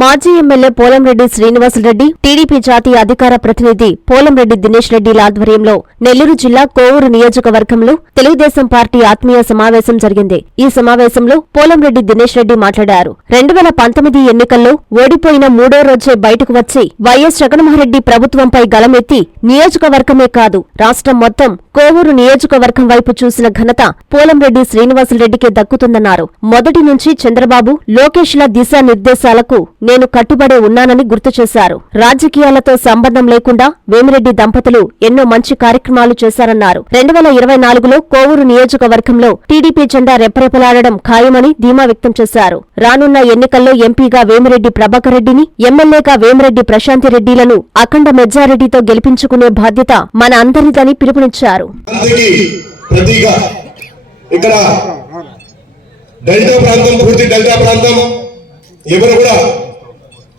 మాజీ MLA Polamreddy Srinivasa Reddy TDP జాతీయ అధికార ప్రతినిధి పోలంరెడ్డి దినేష్ రెడ్డిల ఆధ్వర్యంలో నెల్లూరు జిల్లా కోవూరు నియోజకవర్గంలో తెలుగుదేశం పార్టీ ఆత్మీయ సమావేశం జరిగింది. ఈ సమావేశంలో పోలంరెడ్డి దినేష్ రెడ్డి మాట్లాడారు. రెండు వేల పంతొమ్మిది ఎన్నికల్లో ఓడిపోయిన మూడో రోజే బయటకు వచ్చి వైఎస్ జగన్మోహన్రెడ్డి ప్రభుత్వంపై గలమెత్తి నియోజకవర్గమే కాదు రాష్ట్రం మొత్తం కోవూరు నియోజకవర్గం వైపు చూసిన ఘనత పోలంరెడ్డి శ్రీనివాసరెడ్డికి దక్కుతుందన్నారు. మొదటి నుంచి చంద్రబాబు లోకేష్ల దిశా నిర్దేశాలకు నేను కట్టుబడే ఉన్నానని గుర్తు చేశారు. రాజకీయాలతో సంబంధం లేకుండా వేమిరెడ్డి దంపతులు ఎన్నో మంచి కార్యక్రమాలు చేశారన్నారు. రెండు వేల ఇరవై నాలుగులో కోవూరు నియోజకవర్గంలో టీడీపీ జెండా రెప్పరెపలాడడం ఖాయమని ధీమా వ్యక్తం చేశారు. రానున్న ఎన్నికల్లో ఎంపీగా వేమిరెడ్డి ప్రభాకర్ రెడ్డిని ఎమ్మెల్యేగా వేమిరెడ్డి ప్రశాంతిరెడ్డిలను అఖండ మెజారిటీతో గెలిపించుకునే బాధ్యత మన అందరిదని పిలుపునిచ్చారు. ఇక్కడ డెల్టా ప్రాంతం పూర్తి డెల్టా ప్రాంతం. ఎవరు కూడా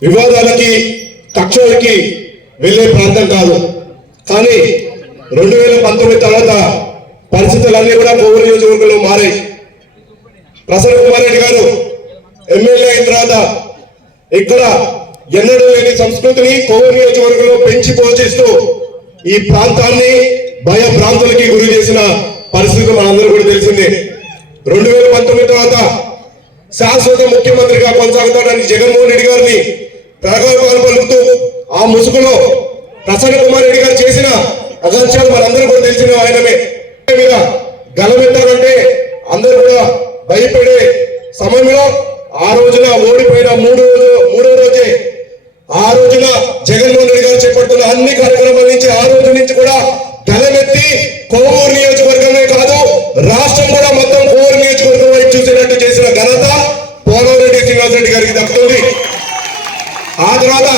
వివాదాలకి కక్షలకి వెళ్ళే ప్రాంతం కాదు. కానీ రెండు వేల పంతొమ్మిది తర్వాత పరిస్థితులన్నీ కూడా కోవూరు నియోజకవర్గంలో మారాయి. ప్రసన్న కుమార్ రెడ్డి గారు ఎమ్మెల్యే అయిన తర్వాత ఇక్కడ ఎన్నడూ లేని సంస్కృతిని కోవూరు నియోజకవర్గంలో పెంచి పోషిస్తూ ఈ ప్రాంతాన్ని భయ ప్రాంతాలకి గురి చేసిన పరిస్థితి మనందరూ కూడా తెలిసిందే. రెండు వేల పంతొమ్మిది తర్వాత శాశ్వత ముఖ్యమంత్రిగా కొనసాగుతాడని జగన్మోహన్ రెడ్డి గారిని ప్రగల్భాలు పలుకుతూ ఆ ముసుగులో ప్రసన్న కుమార్ రెడ్డి గారు చేసిన అగత్యాలు మనందరూ కూడా తెలిసిన ఆయనమే. మీద గలమెత్తారంటే అందరూ కూడా భయపడే సమయంలో ఆ రోజున ఓడిపోయిన మూడు రోజు మూడో రోజే ఆ రోజున జగన్మోహన్ రెడ్డి గారు చేపడుతున్న అన్ని కార్యక్రమాల నుంచి ఆ రోజు నుంచి కూడా గలమెత్తి కోవూరు నియోజకవర్గమే కాదు రాష్ట్రం కూడా మొత్తం కోవూరు నియోజకవర్గం వైపు చూసేటట్టు చేసిన ఘనత పోలవరెడ్డి శ్రీనివాసరెడ్డి గారికి దక్కుతుంది. ఆ తర్వాత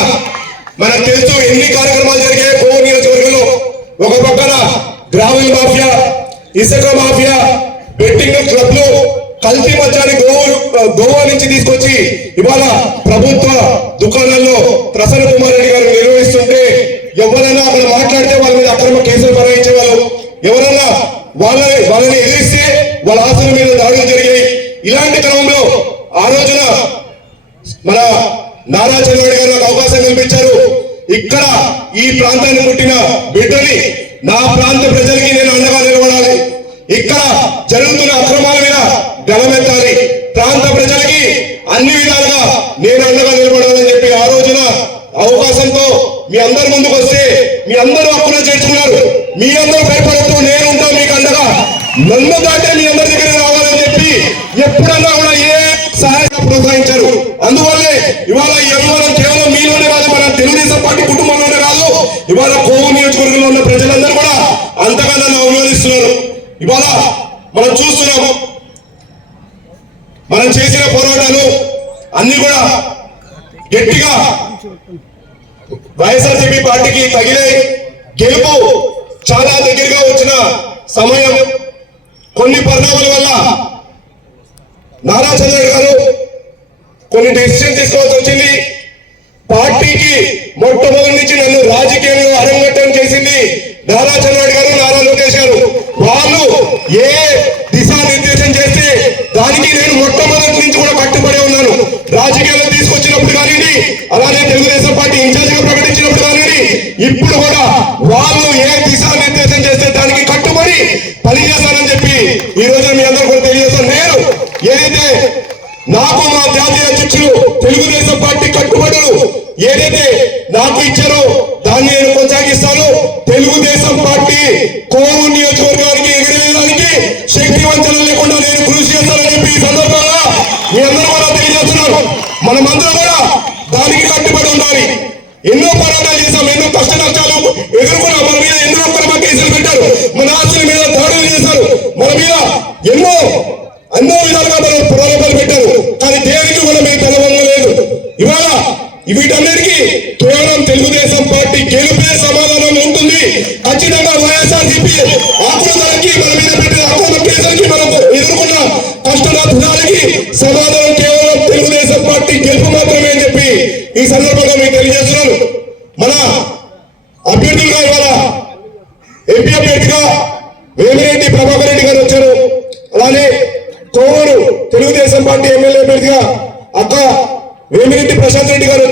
మనకు తెలుసు ఎన్ని కార్యక్రమాలు జరిగాయి కోవూరు నియోజకవర్గంలో. ఒక పక్కన గ్రామీణ మాఫియా ఇసుక మాఫియా బెట్టింగ్ క్లబ్లు కల్తీ మధ్యాన్ని గోవా గోవా నుంచి తీసుకొచ్చి ఇవాళ ప్రభుత్వ దుకాణాల్లో ప్రసన్న కుమార్ రెడ్డి గారు నిర్వహిస్తుంటే ఎవరైనా అక్కడ మాట్లాడితే వాళ్ళ మీద అక్రమ కేసులు బనాయించే వాళ్ళు ఎవరైనా వాళ్ళని వాళ్ళని ఎదిరిస్తే వాళ్ళ ఆస్తుల మీద దాడులు జరిగాయి. ఇలాంటి క్రమంలో ఆ రోజున మన నారా ఈ ప్రాంతాన్ని పుట్టిన బిడ్డని నా ప్రాంత ప్రజలకి నేను అండగా నిలబడాలి. ఇక్కడ జరుగుతున్న అక్రమాల మీద గలమెత్తాలి ప్రాంత ప్రజలకి అన్ని విధాలుగా నేను అండగా నిలబడాలని చెప్పి ఆ రోజున అవకాశంతో మీ అందరి ముందుకు వస్తే మీ అందరూ హక్కున చేర్చుకున్నారు. మీ అందరూ భయపడుతూ నేను ఉంటా మీకు అండగా నన్ను దాటే మీ అందరి దగ్గర రావాలని చెప్పి ఎప్పుడన్నా మనం చూస్తున్నాము. మనం చేసిన పోరాటాలు అన్ని కూడా గట్టిగా వైఎస్ఆర్సీపీ పార్టీకి తగిలే గెలుపు చాలా దగ్గరగా వచ్చిన సమయం. కొన్ని పరిణామాల వల్ల నారా చంద్రబాబు గారు కొన్ని డెసిషన్ తీసుకోవాల్సి వచ్చింది. పార్టీకి మొట్టమొదటి నుంచి నన్ను రాజకీయంలో అరంగట్టం చేసింది నారా చంద్ర గారు నారా లోకేష్ గారు వాళ్ళు ఏ దిశానిర్దేశం చేస్తే దానికి నేను మొట్టమొదటి నుంచి కూడా కట్టుబడి ఉన్నాను రాజకీయాల్లో తీసుకొచ్చినప్పుడు కానివ్వండి అలానే తెలుగుదేశం పార్టీ ఇన్ఛార్జ్గా ప్రకటించినప్పుడు కానివ్వండి ఇప్పుడు కూడా వాళ్ళు ఏ దిశానిర్దేశం చేస్తే దానికి కట్టుబడి పనిచేస్తానని చెప్పి ఈ రోజు మీ అందరూ కూడా తెలియజేస్తాను నేను ఏదైతే నాకు మా జాతీయ అధ్యక్షులు తెలుగుదేశం పార్టీ కట్టుబడులు ఏదైతే నాకు ఇచ్చారో దాన్ని నేను కొనసాగిస్తాను. తెలుగుదేశం పార్టీ కోరు నియోజకవర్గానికి ఎగిరేయడానికి శక్తి వంచన లేకుండా నేను కృషి చేస్తానని చెప్పి ఈ సందర్భంగా మీ అందరూ కూడా తెలియజేస్తున్నారు మనమందరం కూడా దానికి కట్టుబడి ఉండాలి. ఎన్నో పోరాటాలు చేశాం ఎన్నో కష్ట నష్టాలు ఎదుర్కొన్నాం. మన మీద ఎన్నో అక్రమ కేసులు పెట్టారు. మన ఆస్తుల మీద దాడులు చేశారు. మన మీద ఎన్నో ఎన్నో విధాలుగా మనం ప్రలోభాలు పెట్టారు కానీ దేనికి కూడా మీకు తెలవడం లేదు ఇవాళ వీటన్నిటికీ కేవలం తెలుగుదేశం పార్టీ గెలుపే సమాధానం ఉంటుంది ఖచ్చితంగా వైఎస్ఆర్సీపీ ఆక్రమణకి మన మీద పెట్టిన అక్రమ కేసులకి మనం ఎదుర్కొన్న కష్టాల నష్టాలకి సమాధానం కేవలం తెలుగుదేశం పార్టీ గెలుపు మాత్రమే అని చెప్పి ఈ సందర్భంగా మీకు తెలియజేస్తున్నాను మన అభ్యర్థులుగా ఇవాళ ఎంపీ అభ్యర్థిగా వేమిరెడ్డి ప్రభాకర్ రెడ్డి గారు వచ్చారు అలానే కోవూరు తెలుగుదేశం పార్టీ ఎమ్మెల్యే అభ్యర్థిగా అక్క వేమిరెడ్డి ప్రశాంత్ రెడ్డి గారు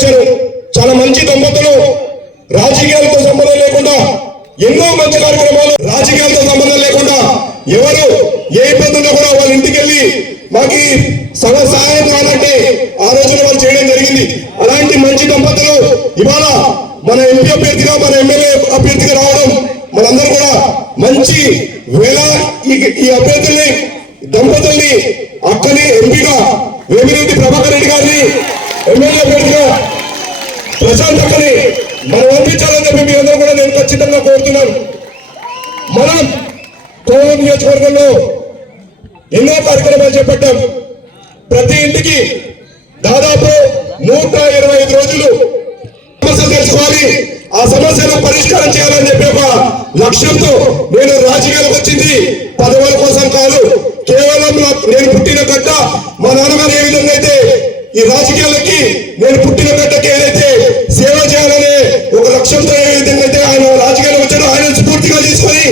సమ సహాయం కావాలంటే ఆ రోజున వాళ్ళు చేయడం జరిగింది. అలాంటి మంచి దంపతులు ఇవాళ మన ఎంపీ అభ్యర్థిగా మన ఎమ్మెల్యే అభ్యర్థిగా రావడం మనందరూ కూడా మంచి వేళ ఈ ఈ అభ్యర్థుల్ని దంపతుల్ని అక్కని ఎంపీగా వేమిరెడ్డి ప్రభాకర్ రెడ్డి గారిని ఎమ్మెల్యే అభ్యర్థిగా ప్రశాంత్ అక్కని మనం పంపించాలని చెప్పి మీ అందరూ కూడా నేను ఖచ్చితంగా కోరుతున్నాను. మనం కోవూరు నియోజకవర్గంలో ఎన్నో కార్యక్రమాలు చేపట్టాం. ప్రతి ఇంటికి దాదాపు నూట ఇరవై ఐదు రోజులు సమస్యలు తెలుసుకోవాలి. ఆ సమస్యను పరిష్కారం చేయాలని చెప్పి ఒక లక్ష్యంతో నేను రాజకీయాలకు వచ్చింది. పదవుల కోసం కాదు కేవలం నేను పుట్టిన గడ్డ. మా నాన్నగారు ఏ విధంగా అయితే ఈ రాజకీయాలకి నేను పుట్టిన గడ్డకి ఏదైతే సేవ చేయాలనే ఒక లక్ష్యంతో ఏ విధంగా అయితే ఆయన రాజకీయాలకు వచ్చాడో ఆయన స్ఫూర్తిగా తీసుకొని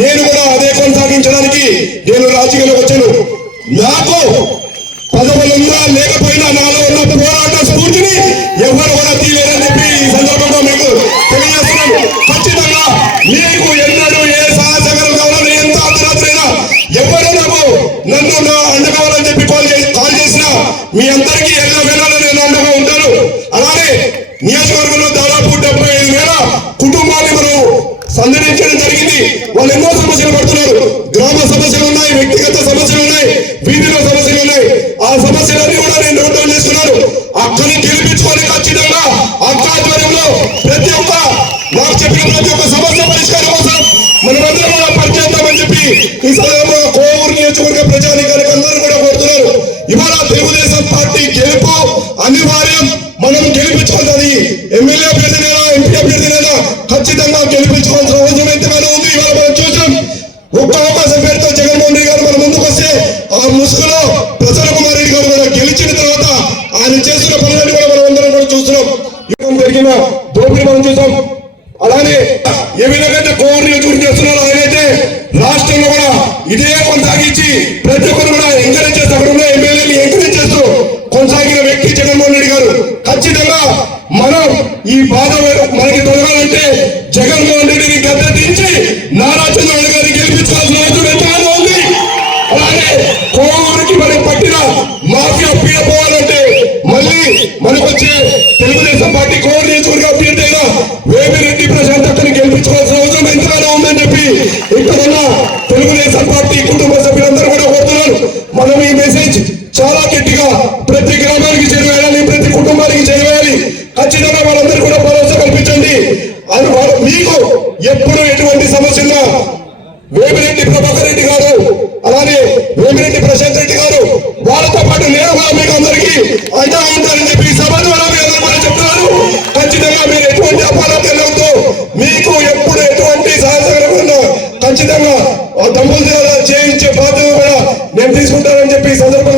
నేను కూడా అదే కొనసాగించడానికి నేను రాజకీయాలకు వచ్చాను. నాకు తెలుగుదేశం పార్టీ గెలుపు అనివార్యం. మనం గెలిపించాల్సింది ఎమ్మెల్యే అభ్యర్థినైనా ఎంపీ అభ్యర్థినైనా ఖచ్చితంగా గెలిపించాల్సిన అవసరం ఎంతగానో ఉంది. ఇవాళ మనం చూసాం ఒక్క అవకాశం పేరుతో జగన్మోహన్ రెడ్డి గారు మన ముందుకు వస్తే ఆ ముసుగులో ప్రసన్న కుమార్ రెడ్డి గారు కూడా గెలిచిన తర్వాత ఆయన చేస్తున్న పనులన్నీ కూడా మనం అందరం కూడా చూస్తున్నాం. యుగం జరిగిన దోపిడీ మనం చూసాం అలానే ఏ విధంగా అయితే కోవూరు నియోజకవర్గం చేస్తున్నారో ఆయనైతే రాష్ట్రంలో కూడా ఇదే కొనసాగించి ప్రతి ఒక్కరు కూడా ఎంకరేజ్ చేస్తూ అక్కడ ఉన్న ఎమ్మెల్యేని ఎంకరేజ్ చేస్తూ కొనసాగిన వ్యక్తి జగన్మోహన్ రెడ్డి గారు ఖచ్చితంగా మనం ఈ బాధ మనకి దొరకాలంటే జగన్మోహన్ రెడ్డిని గద్దె దించి నారా చంద్రబాబు గారిని గెలిపించాల్సిన అవసరం చాలా ఉంది. అలాగే కోవూరికి మనం పట్టిన మాఫియా పీడ పోవాలంటే మళ్ళీ మనకు వచ్చే తెలుగుదేశం పార్టీ కోవూరు నియోజకవర్గ అభ్యర్థి అయిన వేమిరెడ్డి ప్రశాంత్ అక్కని గెలిపించుకోవాల్సిన అవసరం ఎంతగానో ఉందని చెప్పి ఇక్కడ ఉన్న తెలుగుదేశం పార్టీ కుటుంబ సభ్యులందరూ కూడా కోరుతున్నారు మనం ఈ మెసేజ్ చాలా గట్టిగా ప్రతి గ్రామానికి చేరవేయాలి ప్రతి కుటుంబానికి చేరవేయాలి ఖచ్చితంగా వాళ్ళందరూ కూడా భరోసా కల్పించండి అని వారు మీకు ఎప్పుడు ఎటువంటి సమస్య ఉన్నా వేమిరెడ్డి ప్రభాకర్ రెడ్డి గారు అలానే వేమిరెడ్డి ప్రశాంత్ రెడ్డి గారు వాళ్ళతో పాటు నేను కూడా మీకు అందరికీ అండగా ఉంటానని చెప్పి ఈ సభ ద్వారా మీ అందరూ కూడా చెప్తున్నారు ఖచ్చితంగా మీరు ఎటువంటి అపాలతో వెళ్ళవద్దు మీకు ఎప్పుడు ఎటువంటి సహాయకరం ఉన్నా ఖచ్చితంగా ఆ దంపతుల ద్వారా చేయించే బాధ్యత కూడా నేను తీసుకుంటానని చెప్పి ఈ సందర్భంగా